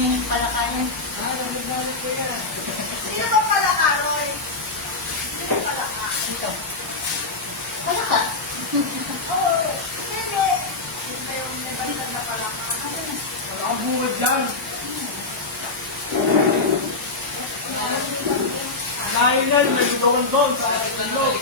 yung palakayan. Nagagalit ko yan. Sino ba palaka, Roy? Sino palaka? Ito. Palaka. Oo. Hindi. Sino yung nabantag na palaka? Nakabungad dyan. Nahinan, may lugawan doon sa ilog.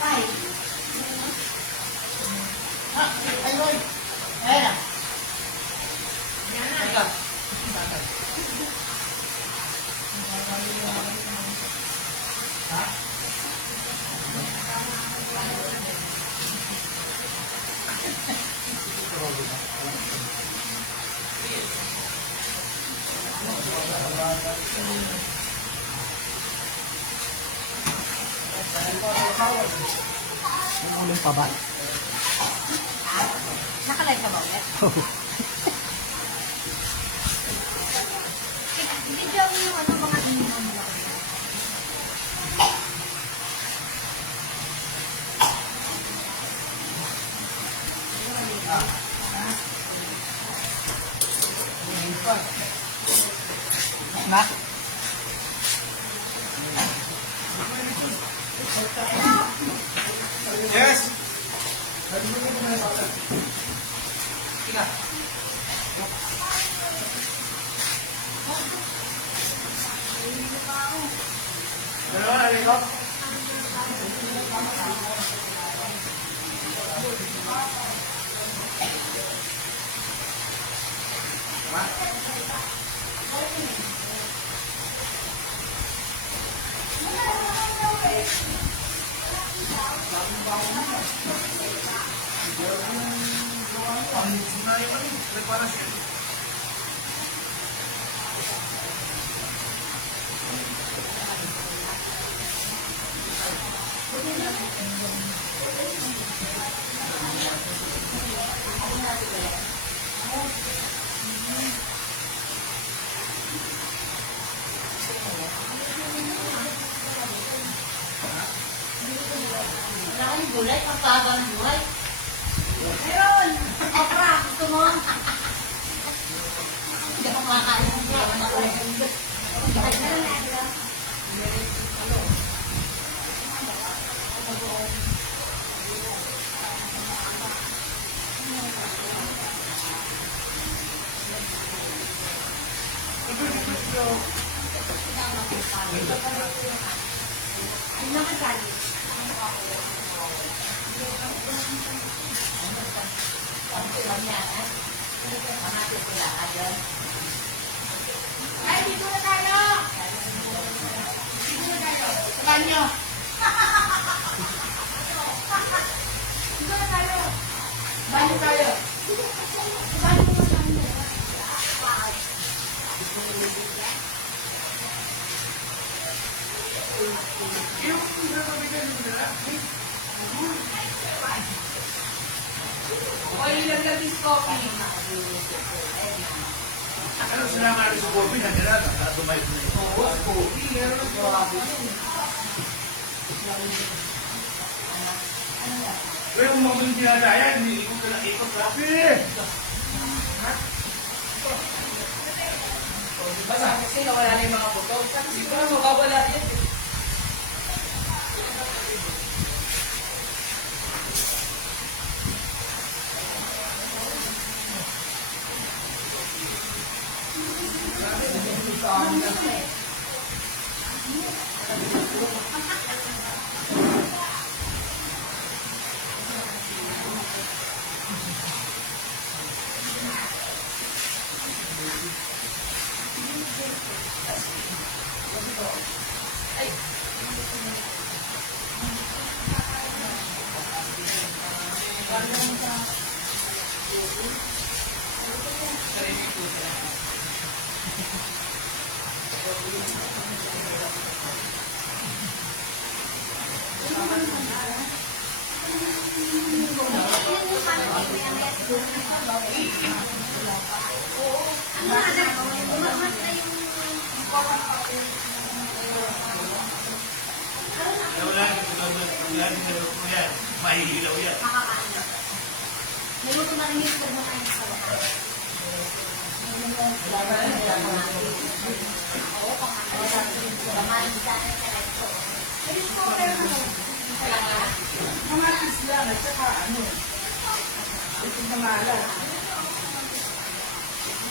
Ay. Ay, Roy. Ayan na. Teka. Yung uling pa ba? Nakalive ka ba ulit? Video mo yung ano mga ininom mo. Na? Yes! Tika. Dalawa na rin ko? Wala kang gulay, pagkaba ng buhay. Meron! Okra, gusto mo? Hindi ako makakain. Hindi ako makakain. Meron na ito. Ano naman galing? Ay, dito na tayo! Dito na tayo! Sa banyo. Dito na tayo! Banyo tayo. Banyo mo sa amin. Yung nabigay mo nila. Okay, ilan lang this coffee? Ano sila nga rin sa Bobby na nila, nakadumay na yun. Oo, sa Bobby, meron ng Bobby. Pero kung mga dinadaya, hindi ikot ka lang ikot, grabe! Basta kasi nawala na yung mga buto. Kasi siguro mawawala yan. Wala din na ko yan. Mahihilaw yan. Naluto na rin yung pagmakain sa bahay. Kamatis lang at saka ano. Ito na malat.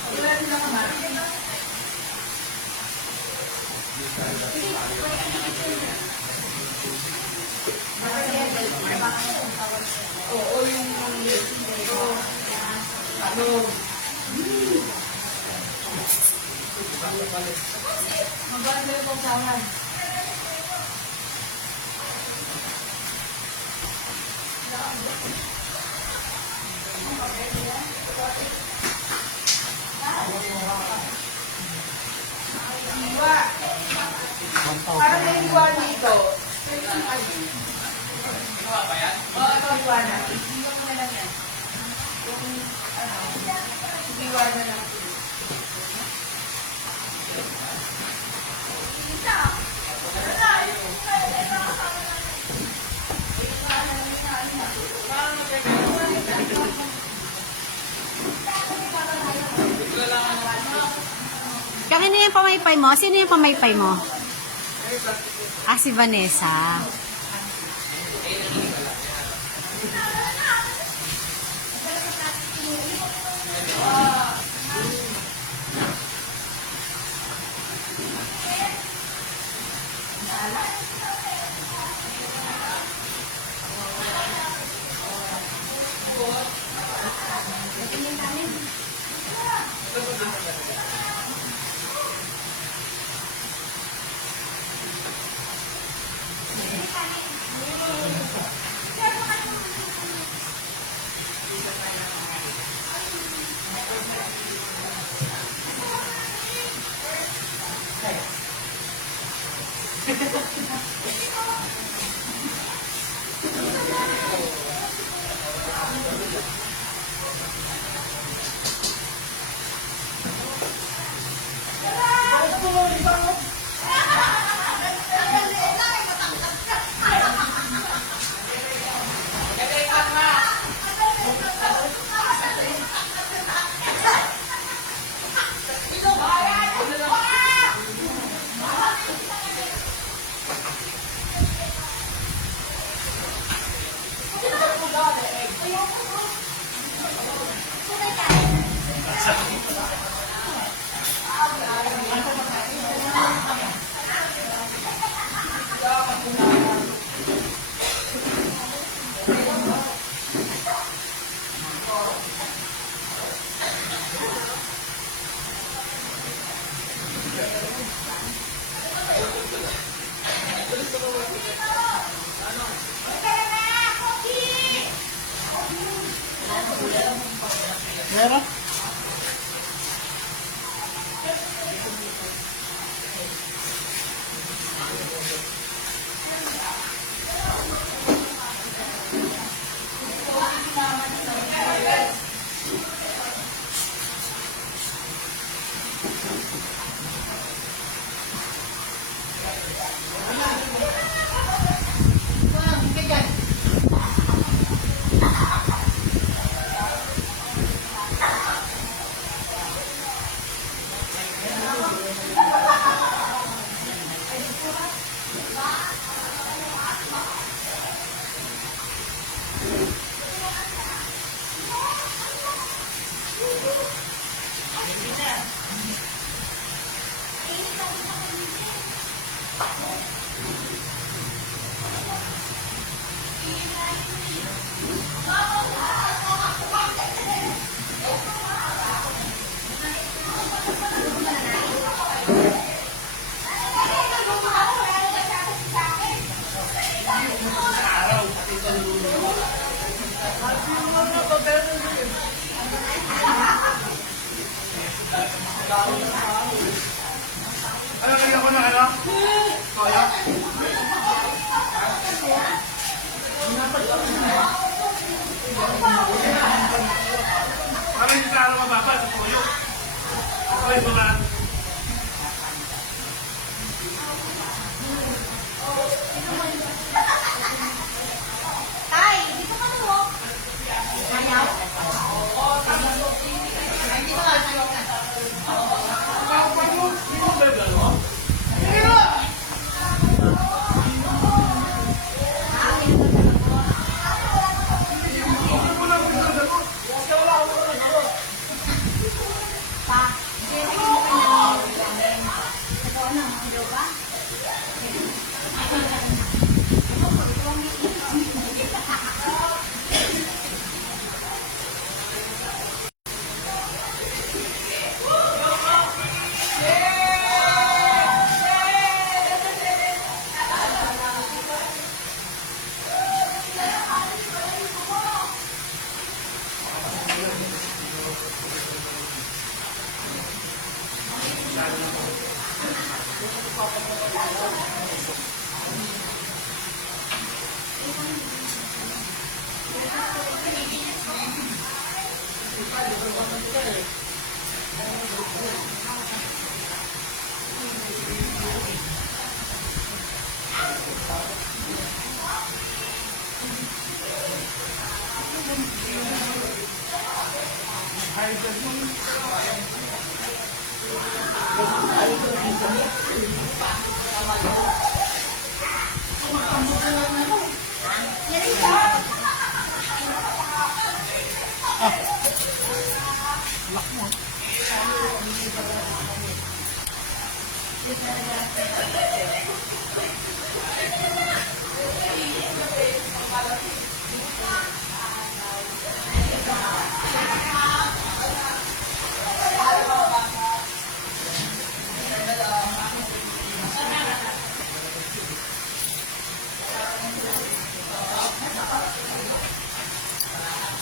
Wala din lang kamatis. Oo, yung ano. Maganda yung pagsawan. Iwa. Parang may iwa dito. Oo, ito iwa na. Iwa mo na lang yan. Iwa na lang. Kanino yung pamaypay mo? Sino yung pamaypay mo? Ah, si Vanessa. Meron? Ano kaya ko na ano? Kaya? Parang hindi ka mababa sa tuyo. Okay, mga... Tay, dito ka na mo. Ayaw? Ay, dito ka, ayaw ka. Pa, hindi mo ka na. Ito ano, hindi ba?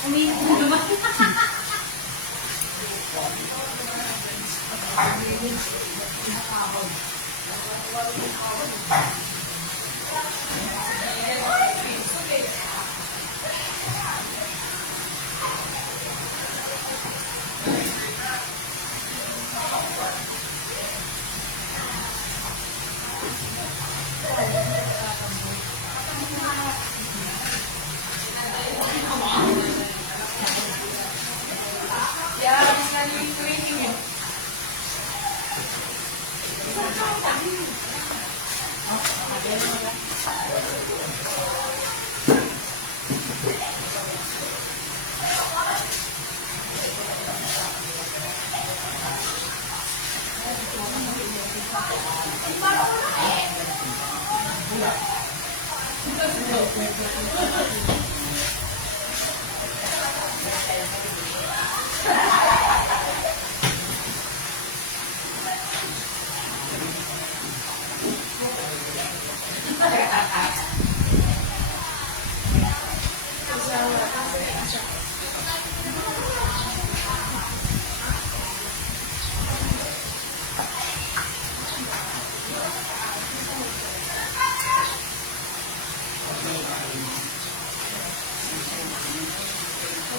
Umiinom naman.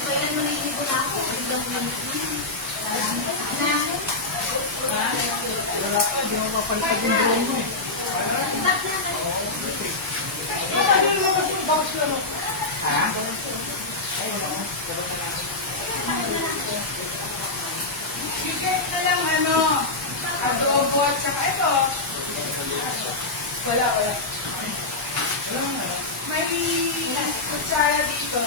Kailan mo naliligo na ako? Biglang ko naman. Wala pa, di mo mapalipad yung drone mo. Ha? Bigay na lang adobo at saka ito. Wala. May kutsara dito.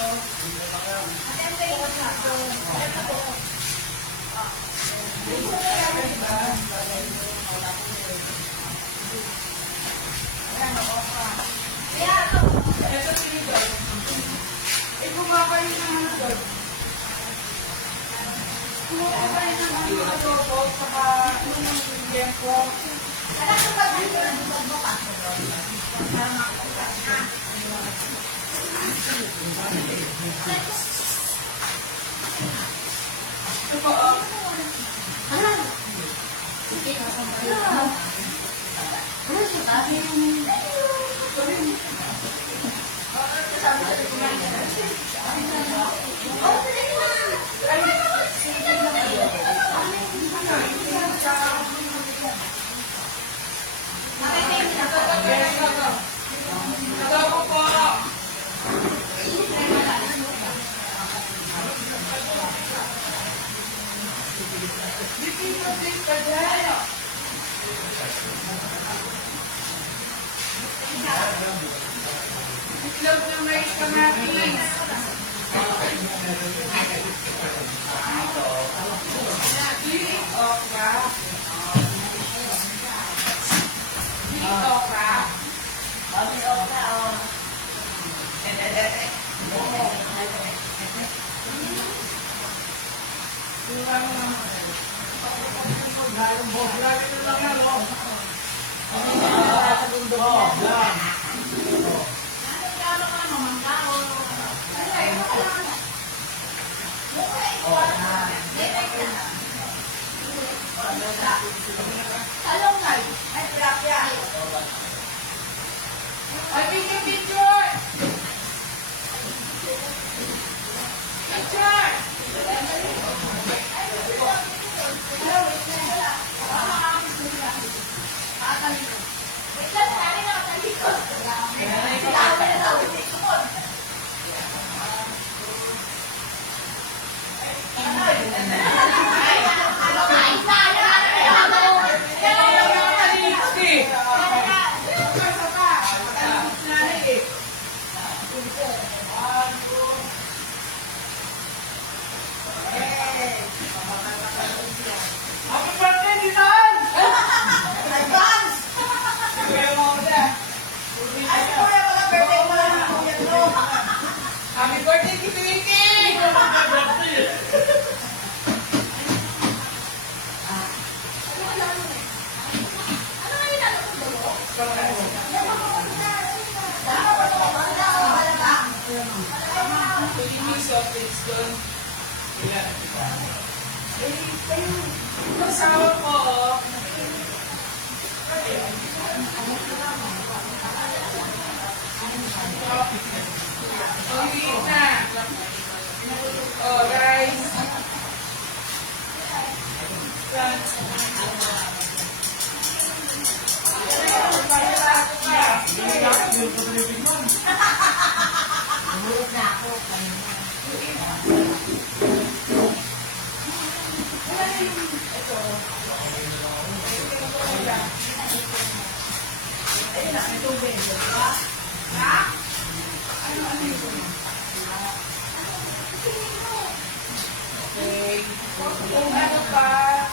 Ito dito. Kumakain ng doon. Kumakain ng adobo saka liempo. Adobo po. Itlog na may kamatis. Okra. Ay, picture! Happy birthday, Nisan! Advance! Happy birthday, Kitty! Yung asawa ko, uliit na. Rice. Okay. Kung ano pa,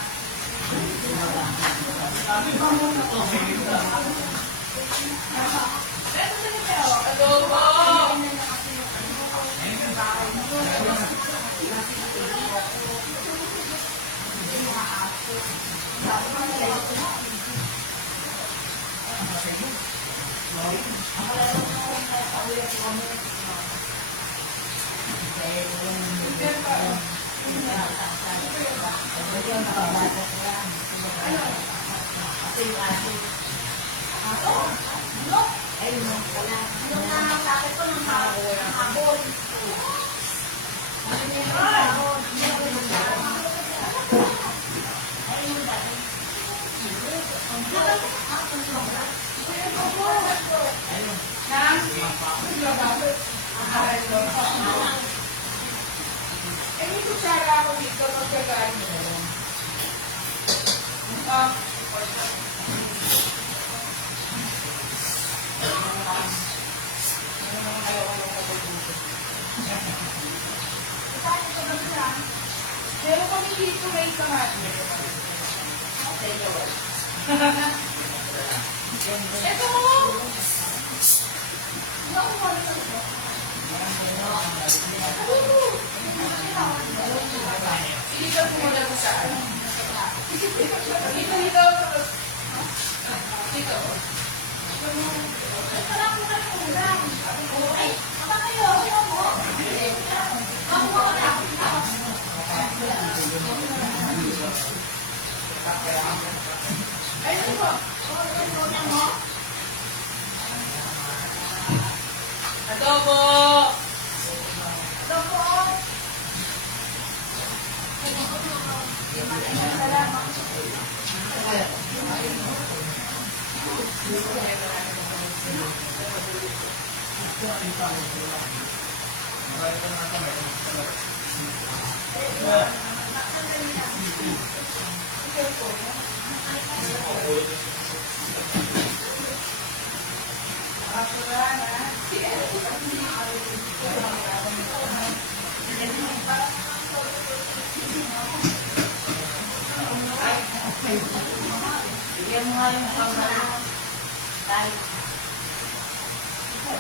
Eh, may kutsara ako dito magkagaling. Meron kami dito may kamati. Ito mo! Ilitan mo muna ko sa ano. Dito. Dito. Ayun po. Adobo!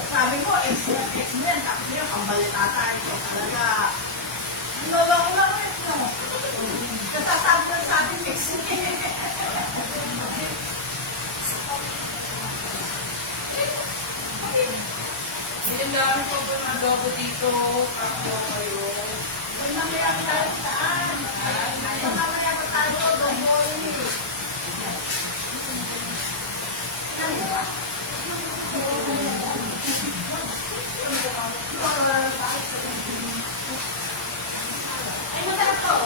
Sabi ko, ex-men, tapos niya, kambalita tayo. Talaga, nolong ko lang rin, no? Nasasabi lang sa atin, ex-men. Hindi dami po po ng adobo dito. Ako kayo. May mamaya tayo saan? May mamaya pa tayo adobo. Ay, masarap to.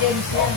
James yan.